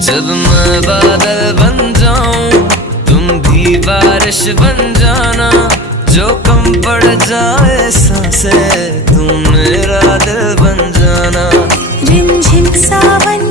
जब मैं बादल बन जाऊं तुम भी बारिश बन जाना, जो कम पड़ जाए सांसें तुम मेरा दिल बन जाना। रिमझिम सावन